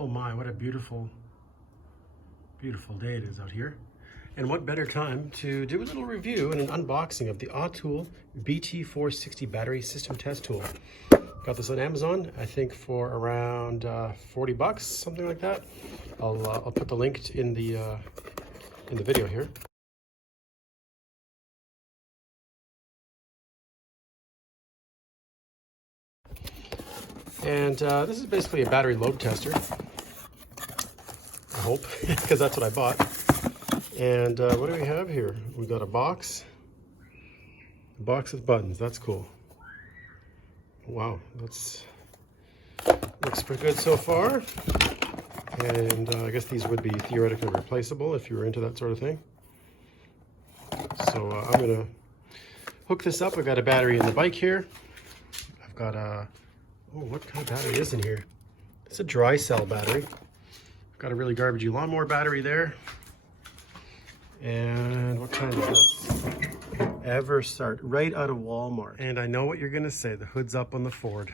Oh my, what a beautiful, beautiful day it is out here. And what better time to do a little review and an unboxing of the Autool BT 460 battery system test tool. Got this on Amazon, I think for around 40 bucks, something like that. I'll put the link in the video here. And this is basically a battery load tester, I hope, because that's what I bought. And what do we have here? We got a box with buttons. That's cool. Wow, looks pretty good so far. And I guess these would be theoretically replaceable if you were into that sort of thing. So I'm gonna hook this up. I've got a battery in the bike here. I've got a, oh, what kind of battery is in here? It's a dry cell battery. I've got a really garbagey lawnmower battery there. And what kind is this? Ever Start, right out of Walmart. And I know what you're gonna say, the hood's up on the Ford.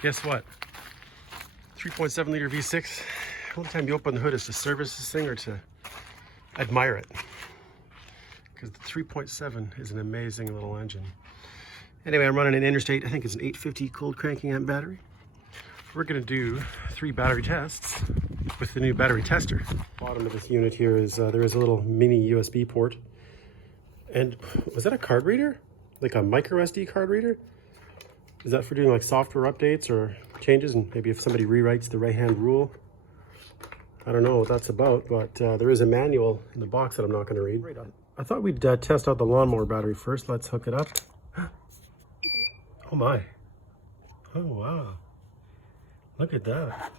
Guess what? 3.7 liter V6. The only time you open the hood is to service this thing or to admire it. Because the 3.7 is an amazing little engine. Anyway, I'm running an interstate, I think it's an 850 cold cranking amp battery. We're gonna do 3 battery tests with the new battery tester. Bottom of this unit here is, there is a little mini USB port. And was that a card reader? Like a micro SD card reader? Is that for doing like software updates or changes? And maybe if somebody rewrites the right-hand rule? I don't know what that's about, but there is a manual in the box that I'm not gonna read. Right on. I thought we'd test out the lawnmower battery first. Let's hook it up. Oh my. Oh wow. Look at that.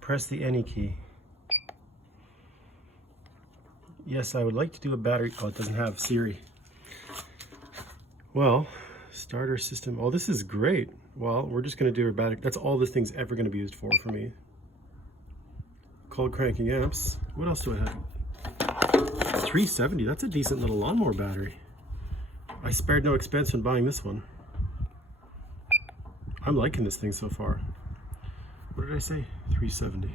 Press the any key. Yes, I would like to do a battery. Oh, it doesn't have Siri. Well, starter system. Oh, this is great. Well, we're just going to do a battery. That's all this thing's ever going to be used for me. Cold cranking amps. What else do I have? 370. That's a decent little lawnmower battery. I spared no expense in buying this one. I'm liking this thing so far. What did I say? 370.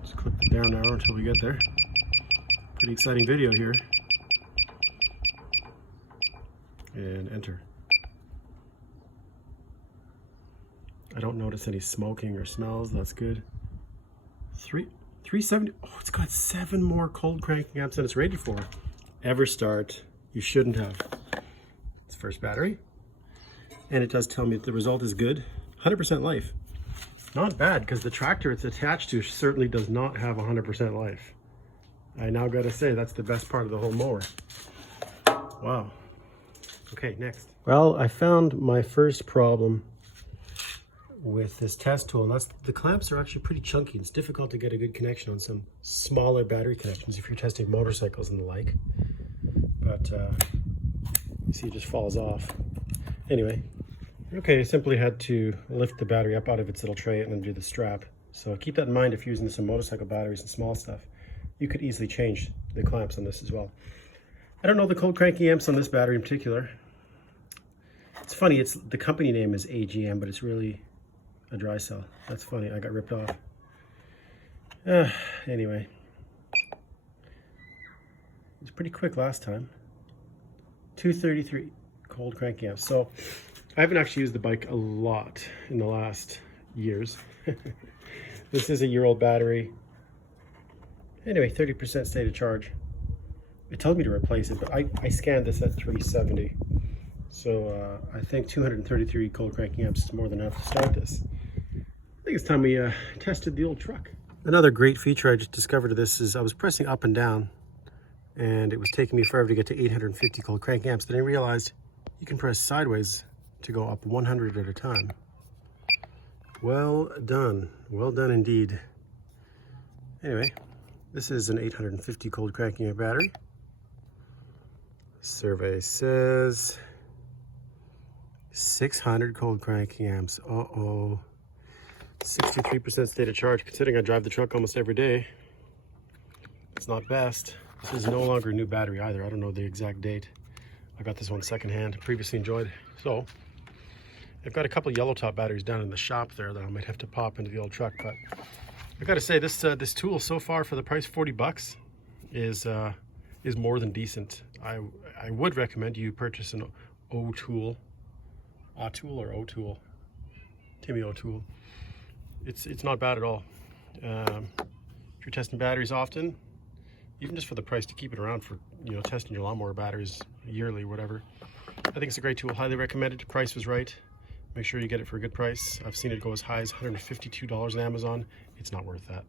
Just click the down arrow until we get there. Pretty exciting video here. And enter. I don't notice any smoking or smells. That's good. 370. Oh, it's got 7 more cold cranking amps than it's rated for. Ever Start. You shouldn't have. It's first battery. And it does tell me that the result is good. 100% life. Not bad, because the tractor it's attached to certainly does not have 100% life. I now gotta say, that's the best part of the whole mower. Wow. Okay, next. Well, I found my first problem with this test tool, and that's the clamps are actually pretty chunky. It's difficult to get a good connection on some smaller battery connections if you're testing motorcycles and the like. But you see it just falls off. Anyway, okay, I simply had to lift the battery up out of its little tray and undo the strap. So keep that in mind if you're using some motorcycle batteries and small stuff. You could easily change the clamps on this as well. I don't know the cold cranking amps on this battery in particular. It's funny, the company name is AGM, but it's really a dry cell. That's funny, I got ripped off. Anyway. It's pretty quick last time. 233 cold cranking amps. So I haven't actually used the bike a lot in the last years. This is a year-old battery. Anyway, 30% state of charge. It told me to replace it, but I scanned this at 370. So I think 233 cold cranking amps is more than enough to start this. I think it's time we tested the old truck. Another great feature I just discovered of this is I was pressing up and down, and it was taking me forever to get to 850 cold cranking amps. Then I realized you can press sideways to go up 100 at a time. Well done indeed. Anyway. This is an 850 cold cranking amp battery. Survey says 600 cold cranking amps. Uh-oh. 63% state of charge. Considering I drive the truck almost every day, it's not best. This is no longer a new battery either. I don't know the exact date. I got this one secondhand, previously enjoyed. So I've got a couple of yellow top batteries down in the shop there that I might have to pop into the old truck, but I gotta say this this tool so far for the price $40 is more than decent. I would recommend you purchase an Autool or Autool, Timmy Autool. It's not bad at all. If you're testing batteries often, even just for the price to keep it around for, you know, testing your lawnmower batteries yearly, whatever, I think it's a great tool. Highly recommended. The price was right. Make sure you get it for a good price. I've seen it go as high as $152 on Amazon. It's not worth that.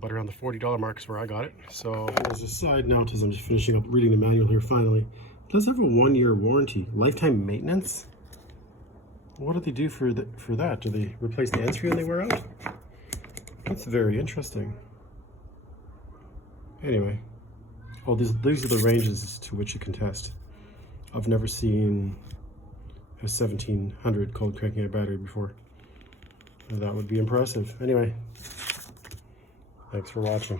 But around the $40 mark is where I got it. So as a side note, as I'm just finishing up reading the manual here finally, it does have a 1-year warranty. Lifetime maintenance? What do they do for that? Do they replace the ends for you when they wear out? That's very interesting. Anyway, oh, these are the ranges to which you can test. I've never seen a 1700 cold cranking out battery before. That would be impressive. Anyway, thanks for watching.